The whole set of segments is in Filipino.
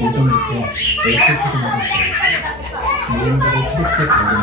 고정 밑에 X 표정으로 있어요. 무언가를 스펙트에 발견하고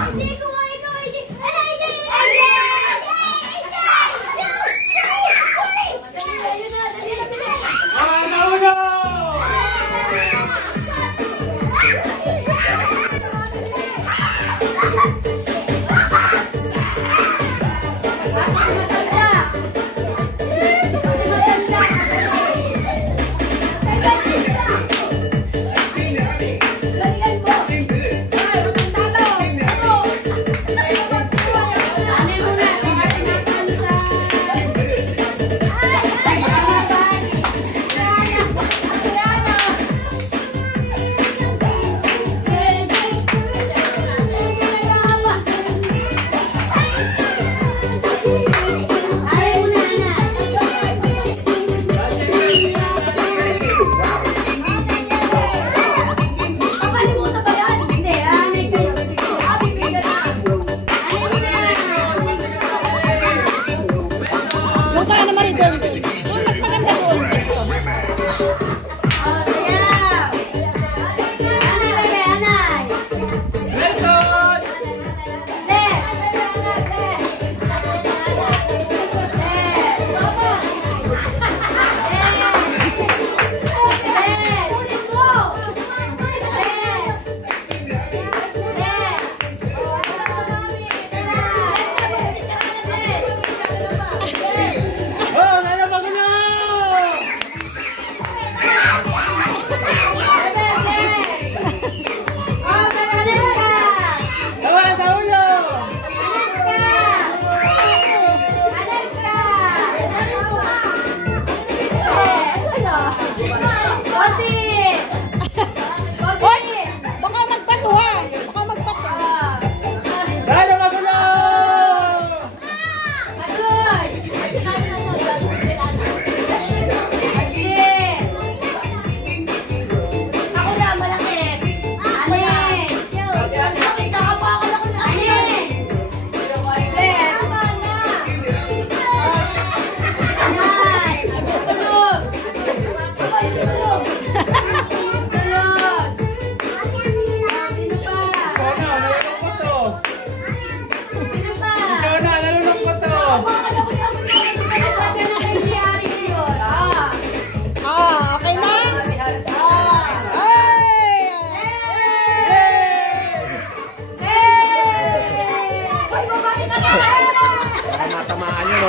matamaan yun,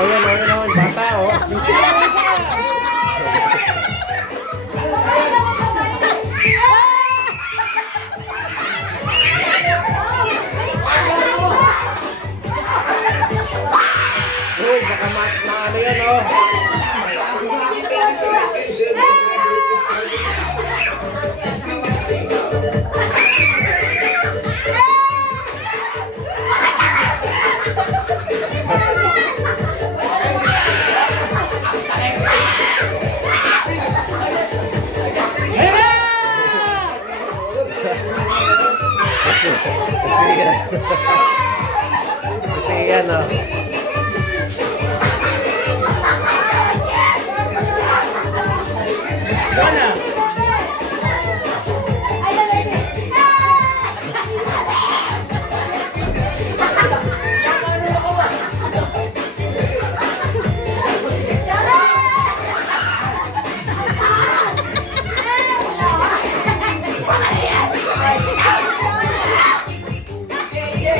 yun, bata, oh. Uy, baka maano yan, oh. Kasi yan, oh. Gana!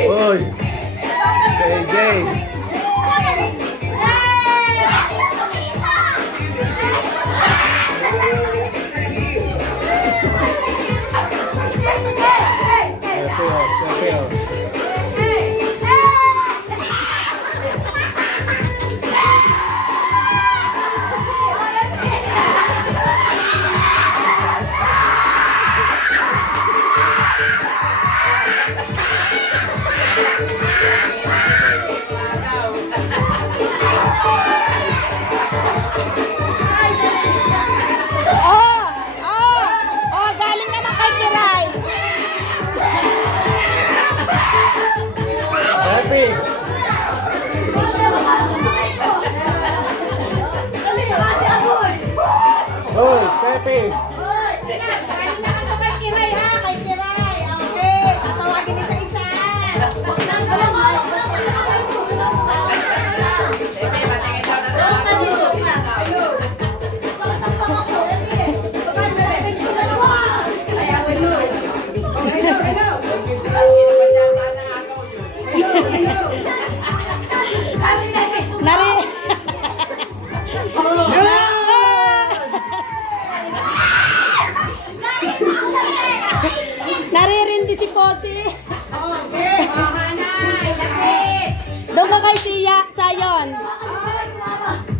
Oi! JJ!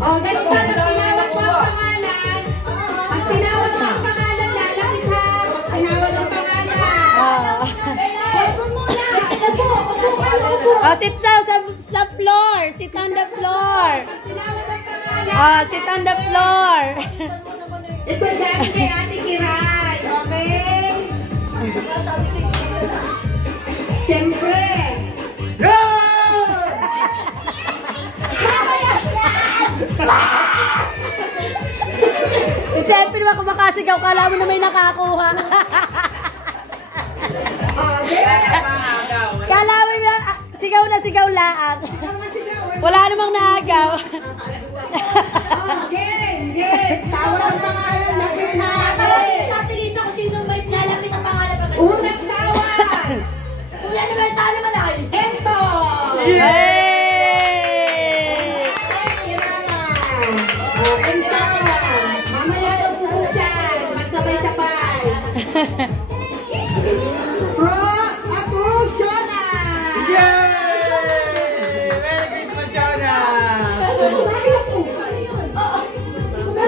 Oh, ganito na tinawag mo ang pangalan. Pag tinawag mo ang pangalan, lalapit ha. Pag tinawag ang pangalan. Oh, sit down sa floor. Sit on the floor. Pag tinawag ang pangalan. Oh, sit on the floor. Ito dyan kay Ate Kiray. Okay? Siyempre. Si Sepi naman kumakasigaw. Kala mo na may nakakuha. Kala mo na sigaw na sigaw laang. Wala namang naagaw. Game! Game! Tawag ang pangalan. Lapit na ate. Tatilisa ko sino may nalapit ang pangalan. Unang tawag. Kung yan naman, tayo naman ay. Ento! Yay! Mamaya daw pupusan. Magsabay-sabay. Approve, Shona!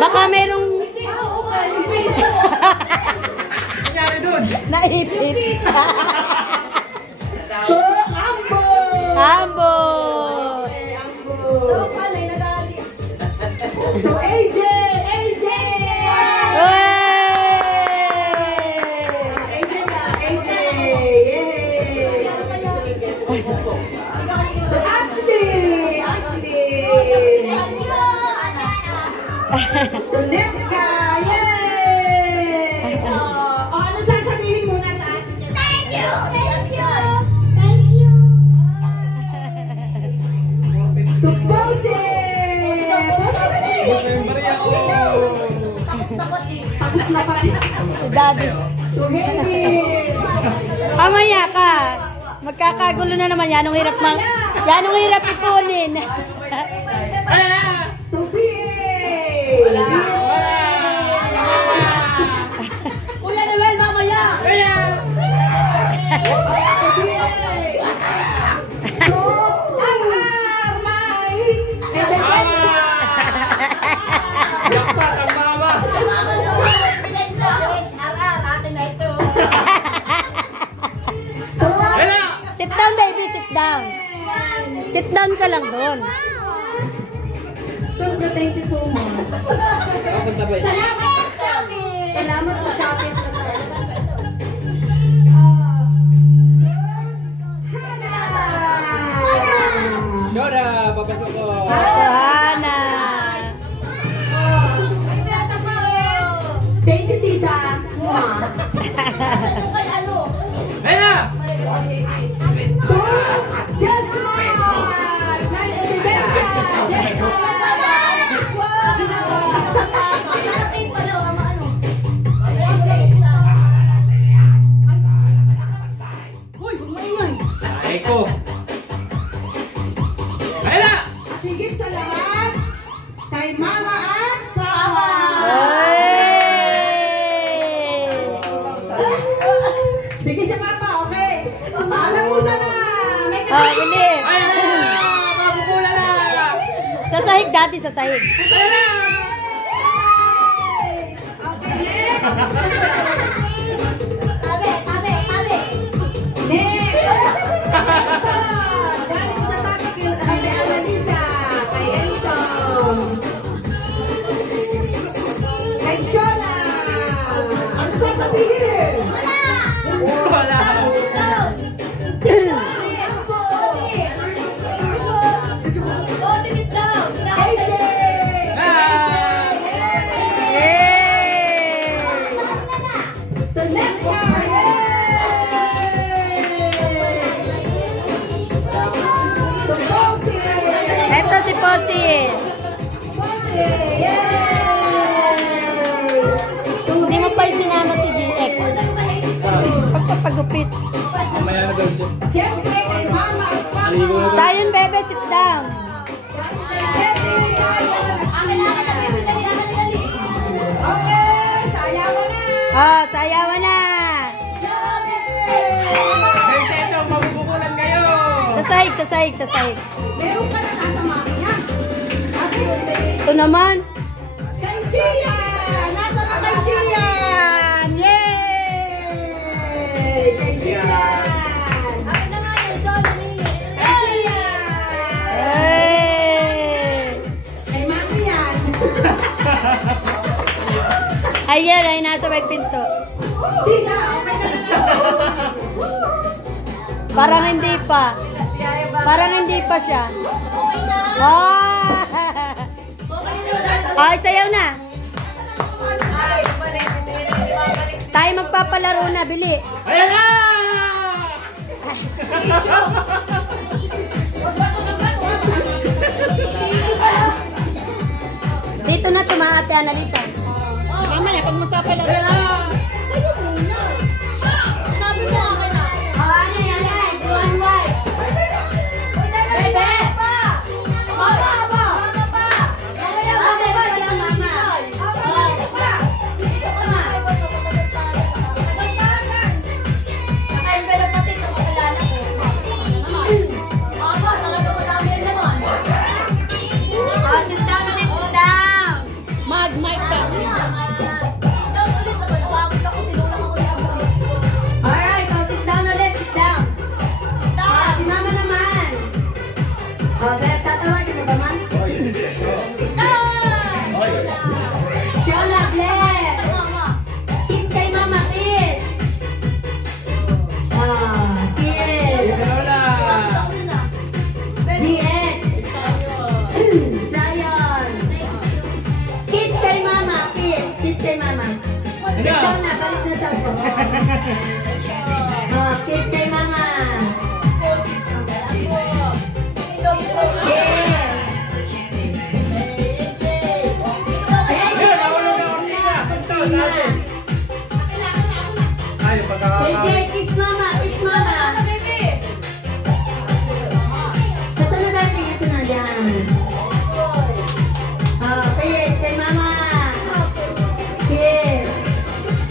Baka merong Nangyari dun. naipit. Ambo! Hambo! Ito pala, nagalit. AJ! AJ! AJ na, AJ! Yay! Ashley! Ashley! Tuleka! Yay! Ano sasabihin muna sa atin? Thank you! Thank you! Thank you! Tupose! Maria ko. Takot eh. Takot na pati. Si Daddy. Tuhegi! Pamaya ka. Magkakagulo na naman. Yanong hirap ipunin. Tupi! Kuya Noel, mamaya! Yakpat ang mama. Atin na ito. Sit down, baby. Sit down. Sit down ka lang doon. Thank you so much. Papunta ba yun? Salamat po, Shopee. Shona, papasok ko. Hana. Thank you, tita. Ayun na! Just Ay ko. Ayun na! higit sa lahat, kay mama at papa. Bigay sa papa, okay? Alam mo sana. May Bili. Ayun na! Mabubula na! Sa sahig, Daddy. Sa sahig. Ayun na! Okay, next. Tabi, tabi, tabi. Next. Galing sa papa kay Annalisa, kay Enzo, kay Shona. Ano sasabihin? Wala! Ah! Yay! The next one. The Bossy. Eto si Posi. Bossy. Yay! Hindi mo pa sinama si GX. Pagpapagupit. Mamaya na daw siya. Siyempre, kay mama at papa. Sayon, bebe, sit down. Siyempre, okay, sayawan na. Oh, sayawan na. Bente ito, mabubukulan kayo! Sa sahig, sa sahig, sa sahig. Meron ka na nasa mami niya. Okay. Ito naman. Kay Sian! Nasaan na kay Sian? Yay! Kay Sian! Akin na nga yun, John. Kay Sian! Hey! Kay Mami yan. Ayan, ay nasa may pinto. Parang hindi pa. Parang hindi pa siya. Okay na. Oh! Ay, sayaw na. Tayo magpapalaro na, bili. Ayan na! Dito na tumaate, Annalisa. Mamaya, pag magpapalaro Ayan na! Sinabi mo akin na. Ano yan? Blue and white. Bebe! Mama pa! Mama pa! Mamaya, mama pa! Walang mama. Dito ka na. Naka-envelope pati kung kakilala ko. Mama, talaga madami yan naman. Sit down ulit, sit down. Mag-mic ka. Alright, so sit down ulit, sit down. Si mama naman. Beb, tatawagin mo ba, man? Shola, bless. Kiss kay mama, kiss. Kiss. Lola! BX. Zion. Kiss kay mama, kiss. Kiss kay mama. Sit down na, balik na sa ako. Kiss kay mama. Kiss. Ayan, nawala na ako nila. Punta, natin. Ay, Baby, kiss mama, kiss mama. Ito na natin, ito na dyan. Kiss kay mama. Kiss.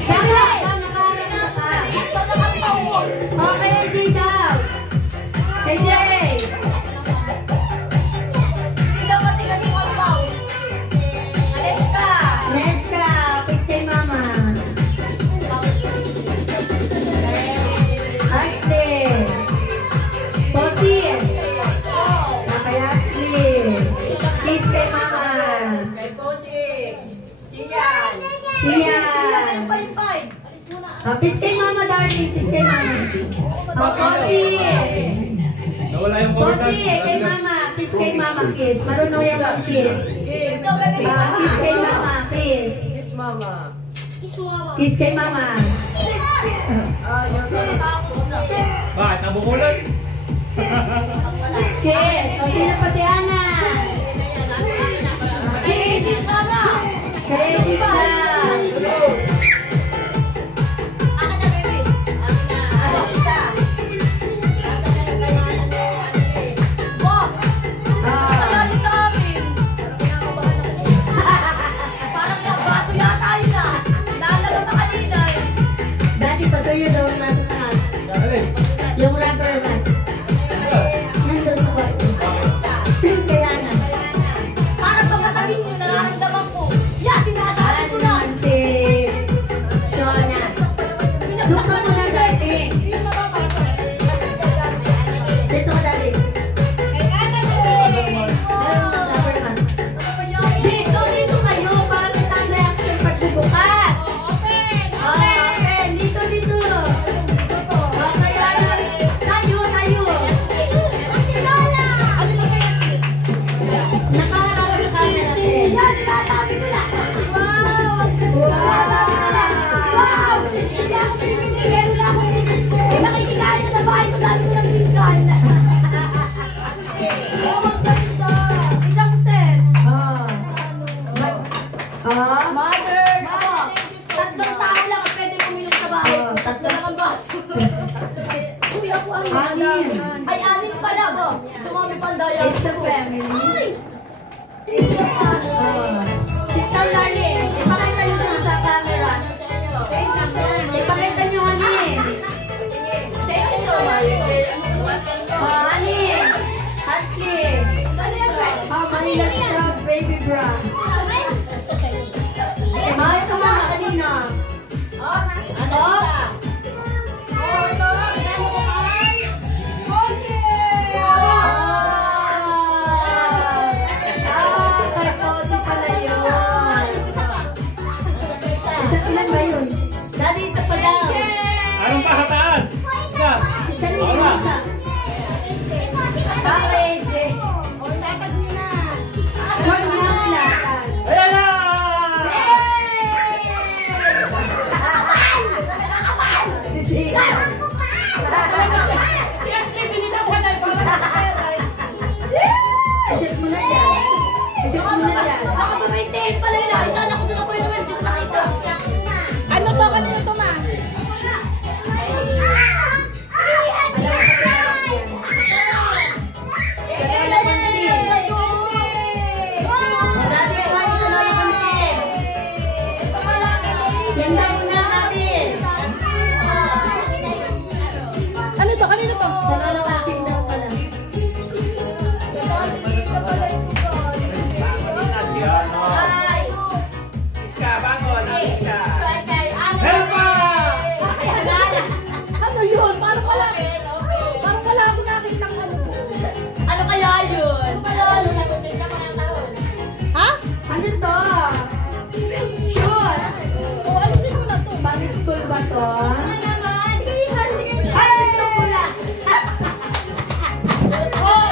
Kaya, nakakita ka. Okay, Jay daw. Kay Jay. Neska, kiss kay mama. Ashley. Posi. Okay, Ashley. Kiss kay mama. Sian. Kiss kay mama, darling. Kiss kay mama. Posi. nawala yung Posi, kay mama. Kiss kay mama, kiss. Marunong yung kiss. Kiss kay mama, kiss. Kiss kay mama. Bakit? Nabumulan? Kiss. O, sino pa si Ana? Kiss na. Dati pa sa'yo daw nasa taas. Yung rubber mat. Nandun sa bato. Kaya na. Parang pag masabi mo, nararamdaman ko. Yeah, sinasabi ko na. Ano si Shona? Suka mo na dati. Dito ka dati. Rubber mat. Dito kayo para may time reaction pagbubukas. Open. Dito. Okay, tayo. Nakaharap sa camera natin. Yeah, sinasabi ko na. Wow! Meron na ako. Nakikikain sa bahay ko dati ko ng pinkan. Isang set. Mother! Tatlong tao lang ang pwede uminom sa bahay. Tatlo lang ang baso. Uy, ako ang Anim. Ay, anim pala ba? Dumami pa ang daya. It's a family. Ay! Sit down, darling. Ipakita nyo dun sa camera. Ipakita nyo, honey. Thank you so much. Honey. Ashley. Manila Stroud Baby Bra. Nakapag-maintain pala yun. Sana ko doon ako yun naman. Hindi ko nakita. Ano to? Kanino to, ma? Ano to? Kanino to? Iska, bangon. Iska. Ano yun? Parang wala ako nakita ng ano. Ano kaya yun? Ha? Ano to? Shoes! O, alisin mo na to. Bagay school ba to? Ano naman? Ay! Gusto ko na! Oh!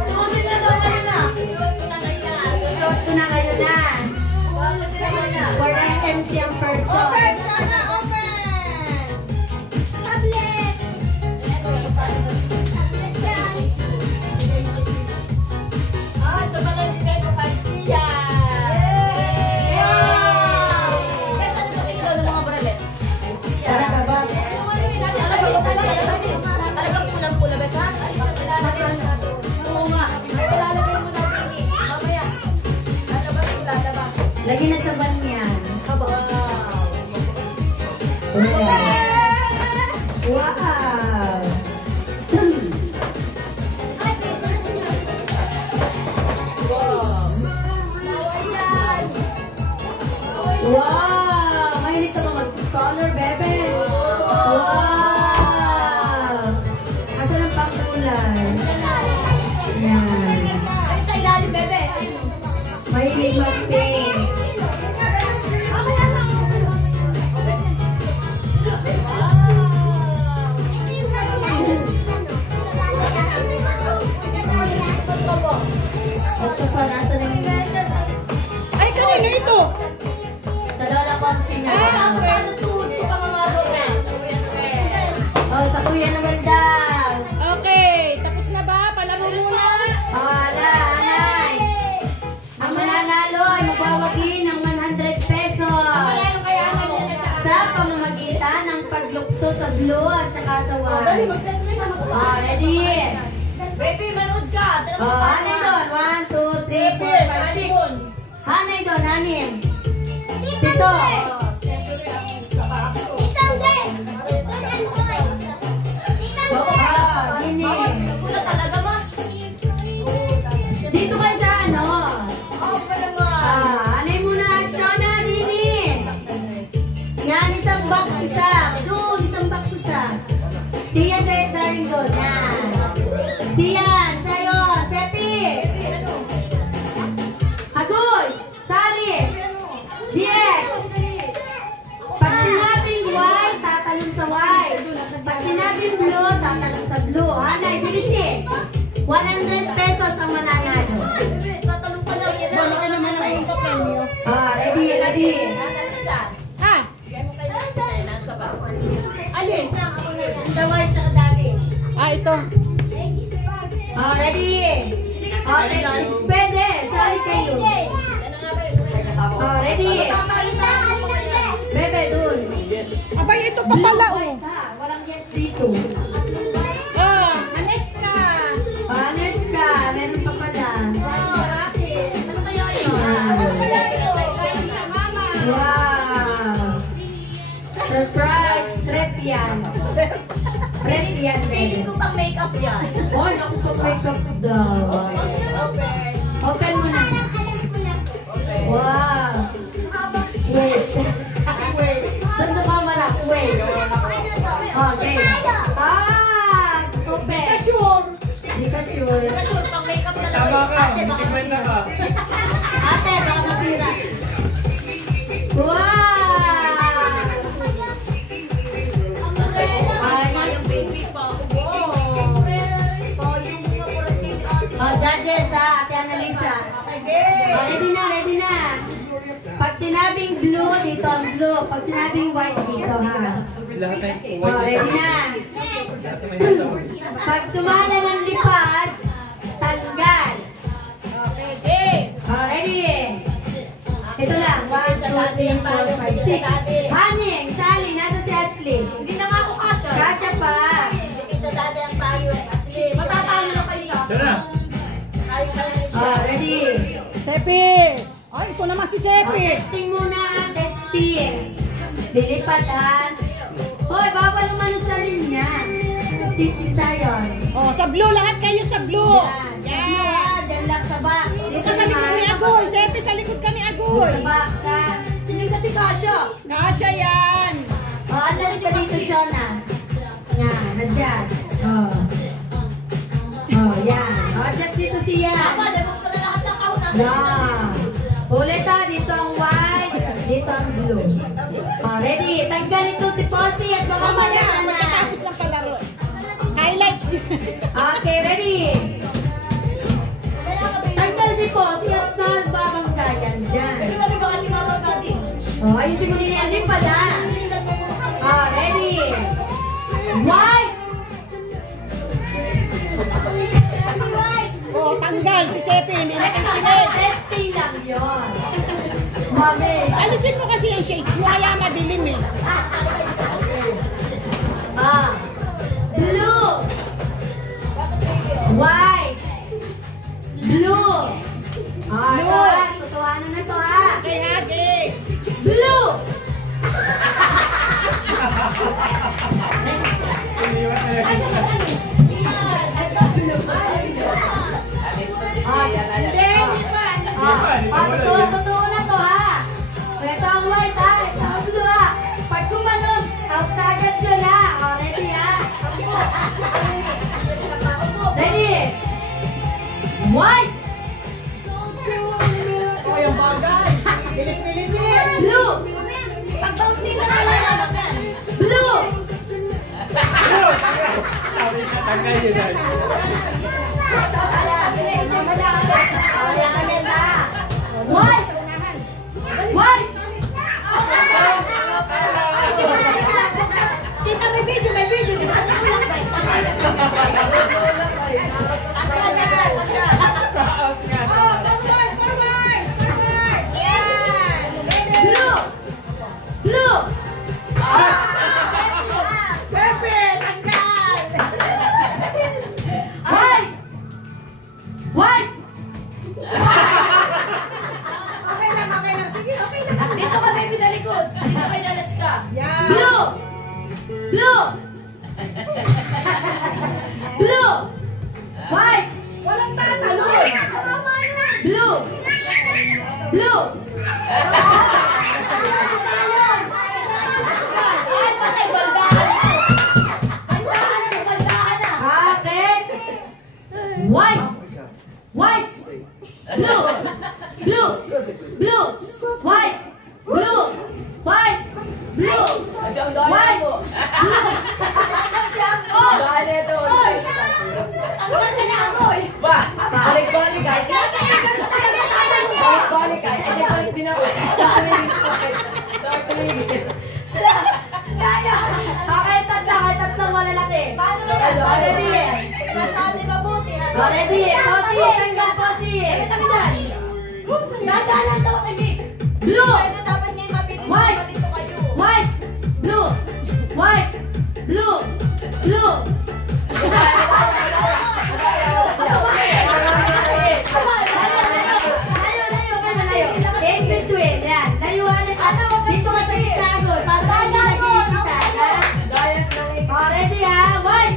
Sumunod na daw kayo na! Suot ko na kayo na! For FMC ang person. Open! Sana! Open! Tablet! Ah, ito pala yung bigay ko kay Sia! Kaya saan ito tingin daw ng mga bralet? Talaga ba? Talagang pulang-pula ba sa? Oo nga. Lalagay mo natin eh. Mamaya. Lalabas yung lalabas. Lagi na sa van yan. Aba. Wow! Wow! Mahilig ka ba mag-color, bebe? Wow! Asan ang pangkulay? Yan. Ay, sa ilalim, bebe. Mahilig mag-paint. Ito pa, nasa na yung Ay, kanino ito? sa Lola Conchi na. Ano tuloy pa mga bralet? Oh, sa Kuya naman daw. Okay, tapos na ba? Palaro muna. Wala, anay. Ang mananalo ay magwawagi ng 100 pesos. Sa pamamagitan ng paglukso sa blue at saka sa white. Oh, ready? Baby, manood ka. Oh, hanay doon. 1, 2, 3, 4, 5, 6. Hanay doon, 6. Dito. Wala talaga ba? Dito kayo sa ano? Oo pa naman. Hanay muna, Shona, Dini. Yan, isang box isa. Doon, isang box isa. Siyan, daring doon. Yan. Siyan, sa'yo. Sepi. Hagoy. Sari. Diek. Pag sinabing white, tatalon sa white. Pag sinabing blue, tatalon sa blue. Hanay, bilisin. 100 pesos ang mananalo. Tatanong pa lang yan. Ano ka naman ang ito, Penyo? Ready, ready. Ha? Alin? Daway sa kadali. Ah, ito. Ready. Pwede. Sorry kayo. Ready. Bebe, dun. Abay, ito pa pala, oh. Walang yes dito. Oh, Aneska. Aneska, meron pa pala. Ano kaya yun? Wala ito. Galing sa mama. Wow. Surprise. Rep yan. Rep yan, Feeling baby. ko pang makeup yan. Oh, naku, pag-wake up daw. Open mo na. Wow. Wait. Doon sa camera. Wait. Okay. Open. Sure. Hindi ka sure. Kasi pang makeup na lang. Tama ka. Ate, baka May na ka. Ate, baka masira. Wow! Ay, yung baby pa. Wow. Oh, yung mga purating ni ate. Oh, judges ha, Ate Annalisa. Oh, ready na, ready na. Pag sinabing blue, dito ang blue. Pag sinabing white, dito ha. Lahat ay Oh, ready na. Lahat may nasa white. Pag sumala ng lipad, tanggal. 4, 5, 6. Haning, Sally, nasa si Ashley. Hindi na nga ako kasha. Kasha pa. Hindi sa dati ang payo. Asli, matatalo na kayo. Tara. Ready? Sepi! Ay, ito naman si Sepi! Testing muna, testing. Lilipat ha. Hoy, bawal naman sa linya. Isa yun. Oh, sa blue, lahat kayo sa blue! Yan. Diyan lang sa box. Dito sa likod ni Agoy! Sepi, sa likod ka ni Sa Agoy! box ha. Sino kasi kasha? Kasha yan! Andalis ka dito, Shona. Yan, adjust. Yan. Adjust dito siya. Tama, diba ko pala lahat ng kauna. Yan. Ulit ha, dito ang white, dito ang blue. Ready? Tanggal ito si Posy at mga Mamaya, magana. magkatapos ng palaro. Highlights! Okay, ready? Tanggal si Posy at saan babanggayan dyan. Sino sabi ko kati mamagati? Ayusin mo nila yung pala. Ready? White! Oh, tanggal si Sepi, hindi na kikinig. Testing lang yun. Mami. Alisin mo kasi yung shades mo, kaya madilim eh. Blue. White. Blue. Blue. Tutuhanan na to ha. Okay, Hagi. Blue. Totoo na to ha. Ito ang white ha. Ito ang blue ha. Pag kumanon, out agad yun ha. Ready ha. Ready. White. Oh, yung bagay. Bilis-bilisin. Blue. Pag-bout nila na lalabagan. Blue. Tanggal yun dahil. White. White. Kita may video, may video. Di ba? Ako lang ba? Blue. Blue. Sepi, tanggal. White. White. Okay lang. Sige, okay lang. Dito ka, baby, sa likod. Dito kay Dalas ka. Yan. Blue. Blue. Blue. White. Walang tatalon. Blue. Blue. Ay, patay, baldahan na. Baldahan na, baldahan na. Okay. White. White. Blue. Blue. Blue. White. Blue. White. Blue. White. Oh! Gane ito. Tanggal ka na ako eh. Ba! Balik-balik ay. Balik-balik ay. Ay, balik din ako. Sa kuligid. Sa kuligid. Okay, tatlong malalaki. Paano na yan? Ready? Tingnan natin mabuti. Ready? Posy, tanggal Posy. Dahan lang daw kay Vic. Blue. Ito dapat niya mabilis. White. Malito kayo. White. Blue. White. Blue. Blue. Layo. In between. Yan. Layuan na. Dito ka sa gitna ko. Para hindi nakikita. Ready ha? White.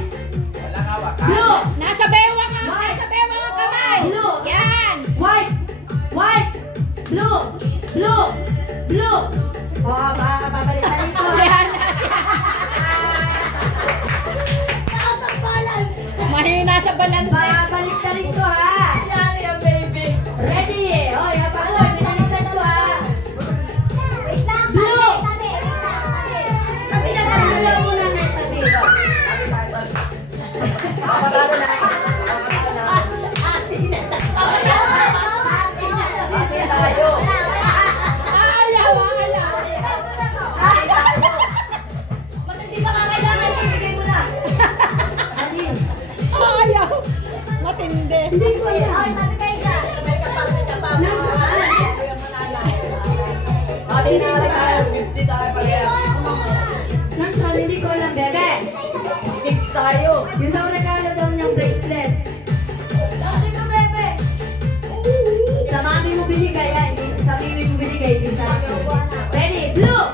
Blue. Nasa bewang ka. Nasa bewang ang kamay. Blue. Yan. White. White. Blue. Blue. Blue. Babalitan ito. Yan. Mahina sa balance. Babalik na rin ko ha. Yan yan, baby. Ready? Hoy, habang pinalitan ko ha. Blue. Tabi na blue muna na tabi. Ayaw. Matindi pa nga kailangan. Ibigay mo na. Alin? Ayaw. Matindi. Hindi ko Yun daw regalo daw niyang bracelet. Dati ko, bebe. Sa mami mo binigay yan. Sa mimi mo binigay. Di sa akin. Ready? Blue!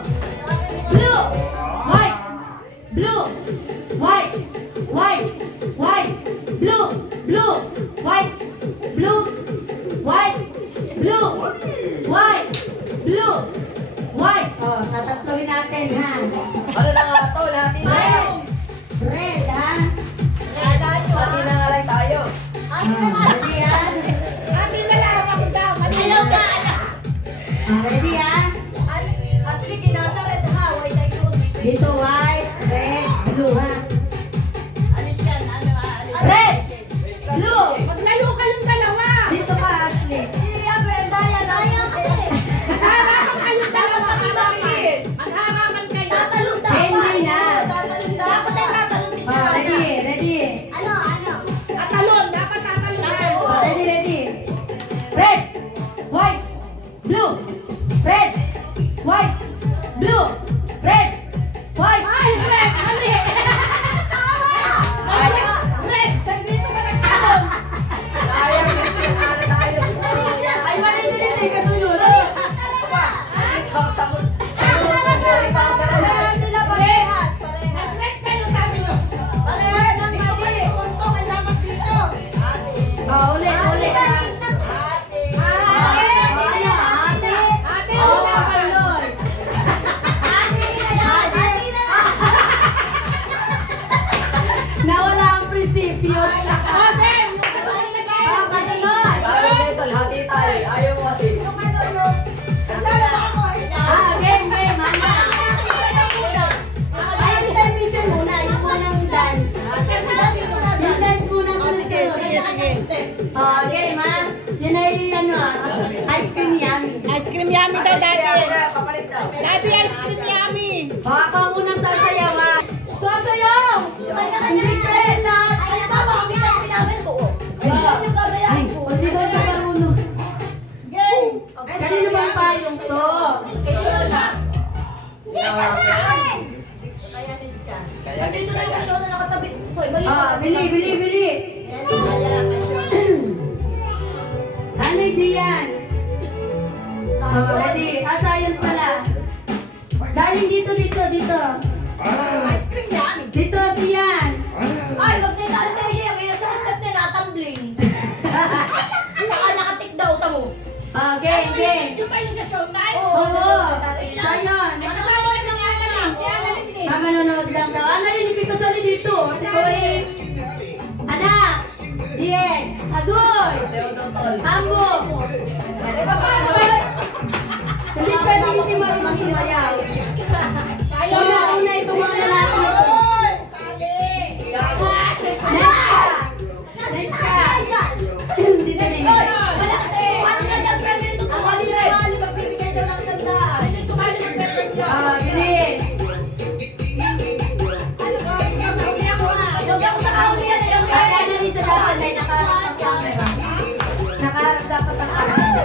Blue! White! Blue! White! White! White! Blue! Blue! White! Blue! White! Blue! White! Blue! White! Oh, tatatluhin natin, ha? Ano na nga to? Natin na yun. Red, ha? Natin na nga lang tayo. Ready, ha? Atin na lang ako daw. Ayaw na, Ready, ha? Asli, ginasa red ha. White ay yun. Dito, white, red, blue, ha? Alis yan, ano Red! Blue! Maglayo kayong dalawa. Dito ka, Ashley. Iya, Brenda, yan. Magharapan kayong dalawa. Magharapan kayo. Tatalong daw. Henry na. Tatalong daw. Dapat ay tatalong din siya. Ready, ready. Ano? Tatalon, dapat tatalon. Ready, ready. Red, white, blue. Red, white, blue. Red, white. Ay, red, ali. Ay, Red, saan dito ka nagtalon? ayaw na sana tayo. Ay, mali din ito yung kasunod. Sila parehas. Nag-red kayo, sabi nyo. Parehas ng mali. Punto, may dapat dito. Oh, ulit, ulit. Ate. Ano, ate? Ate, Oh, wala ka. tuloy. Nawala ang prinsipyo. Ate, Oh, kasunod. Ayaw mo kasi. Game, game. Handa. Ay, intermission muna. Yung munang dance. Yung dance muna sunod-sunod. Oh, game, ha? Yun ay, ice cream yummy. Ice cream yummy daw, daddy. Papalit daw. Daddy, ice cream yummy. Oh, ako ang unang sasayaw, ha? Sasayaw! Kanya-kanya rin friend. Ay, tama. Ang pinagawin ko. Ay, yung gagayahin ko. Hindi daw siya marunong. Game. Kanino bang payong to? Kay Shona. Kayanis ka. Dito na yung Shona nakatabi. Hoy, balik Ah, ka. bili, bili, bili. Yan, kaya ka siya. Ano siyan? Oh, ready? Sayon pala. Darling, dito, dito, dito. Ice cream yummy. Dito, siyan. Ay, wag na tayo sa iyo. May nagkakaskat na natambling. Saka nakatik daw, tamo. Game, game. Yung pa yung sa showtime. Oo. Sayon. Kasama ka ng Annalyn. Si Annalyn eh. Manonood lang daw. Narinig ko sali dito. Si Boy. Anak. Diet. Agoy. Ambo. Hindi pwede hindi marunong sumayaw. Una itong mga lalaki. Oy! Sali! Next ka. Hindi na nila. Wala kasi. Ano na dyan, friend? Ito po. Ano yung sumali? Magbibigay daw ng sandaan. Ano yung sumali ng pepper niyo? Bilis. Sabi ako ah. Huwag ako sa kaulihan. Kaya na rin sa dapat ay nakaharap ang camera. Nakaharap dapat ang camera.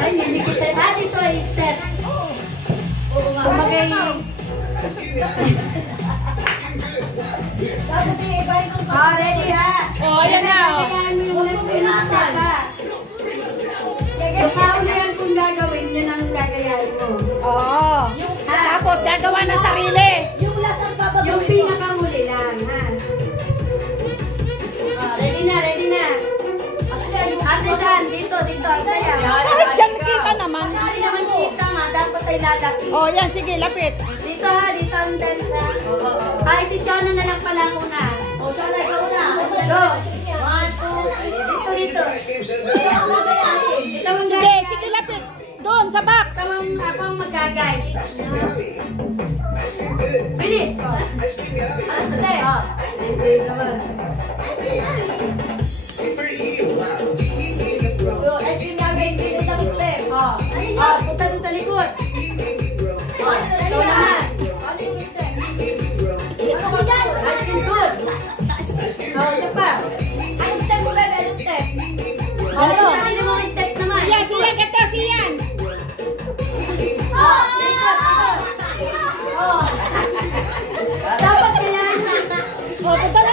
Ay, hindi kita. Dito ay step. Kumagay. Tapos i-ibahin ko. Ready ha? Oh, yan na. Kailangan mo yung last step ha. Yung kaulihan kung gagawin, yun ang gagayahin mo. Oo. Tapos gagawa ng sarili. Yung last ang babagawin Yung ko. pinakamuli lang ha. Ready na, ready na. Ate San, dito, dito, ang saya. Kahit dyan kita naman. Hindi naman kita nga, dapat ay lalaki. Oh, yan. Sige, lapit. Dito ha, dito ang dance ha. Ay, si Shona na lang pala muna. O, Shona, ikaw na. Go! 1, 2, dito, dito. Ikaw ang Sige, gagay. sige, lapit. Doon, sa box. Ako ang magagay. Pili! Ano sa'yo? Ice cream nga, guys. Dito lang step. Punta doon sa likod. Ano yung step? Ano ba dyan? Ice cream good. Ito pa. Ay, step mo, bebe. Anong step? Yung sarili mong step naman. Siyan, siyan, kata, siyan. Likod. Dapat kailangan. Oh, punta na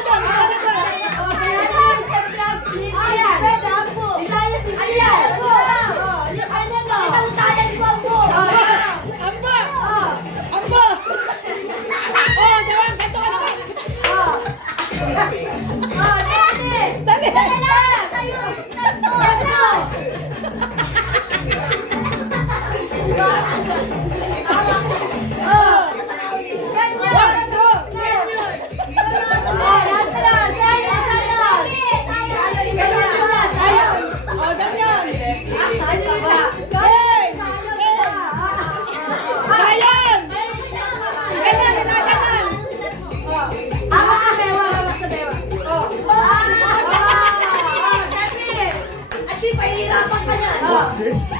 Lucy, pahihirapan ka na. What's this?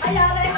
Kaya rin.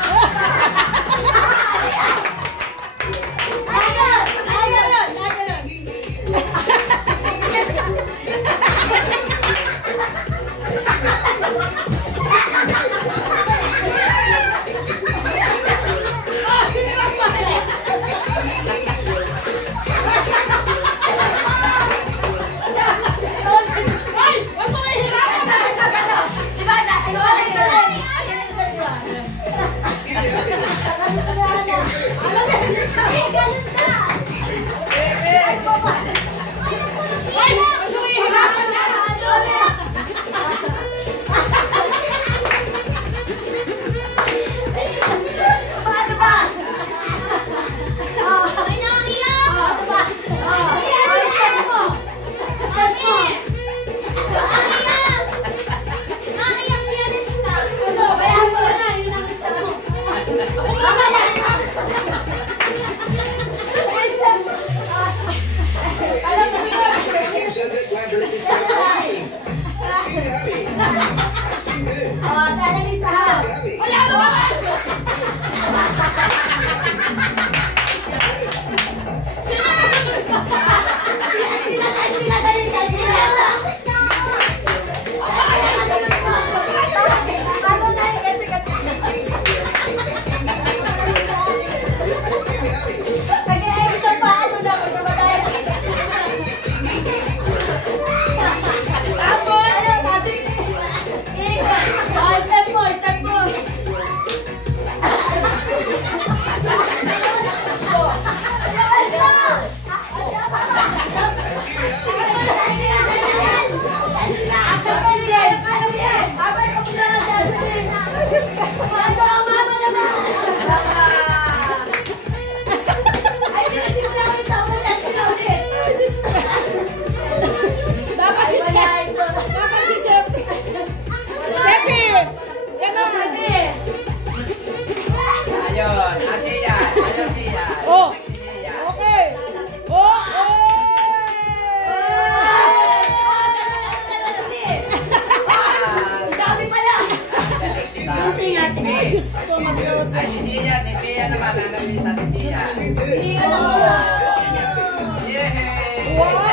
Wow!